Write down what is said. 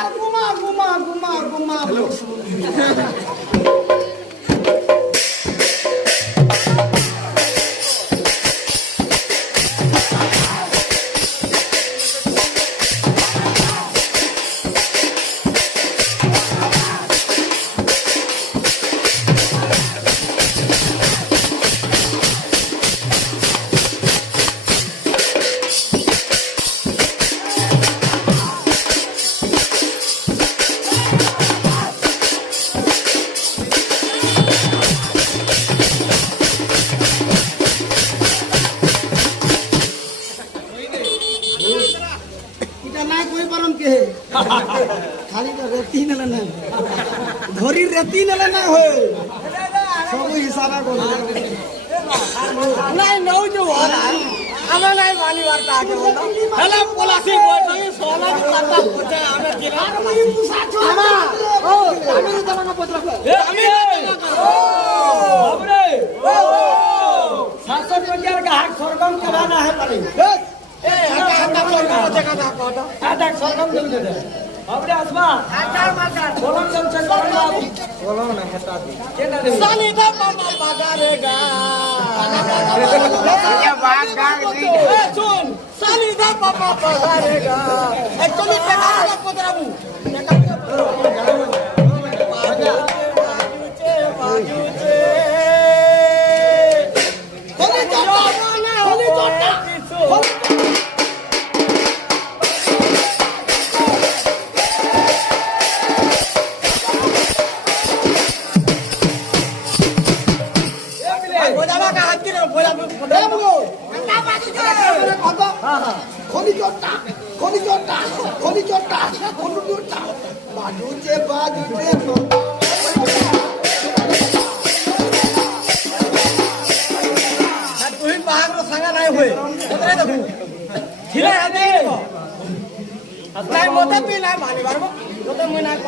আমার ঘুমা ঘুমা ঘুমা ঘুমা খালি তো রেতি নেলে না ধরি রেতি নেলে না হয়ে সব হিসাবে করে নাই নও যে ওরা আমরা নাই মানি বার্তা আগে হেলা পলাসি বই সোলা কথা পচে আমরা দিলা আমি পুষা ছো ও আমি তোমাকে পত্র আমি বাবরে ও শাসন মঞ্জার গাহক সরগম কেবানা হে পালি এ হাটা হাটা সরগম আছে কথা কথা হাটা সরগম জমি দে আবরে আসমা আচার মাচার বলন জমছে বলন না হেতা দি কেনা দে সালিদা বাবা বাগারে গা ये बात गाग नहीं ए सुन सालिदा बाबा बागारे गा एक्चुअली पेनाला पदराबू होली जोटा बाजूचे तुम्ही बाहेर सांगा नाही होय नाही मदत बी नाही माने बरोबर मी नाही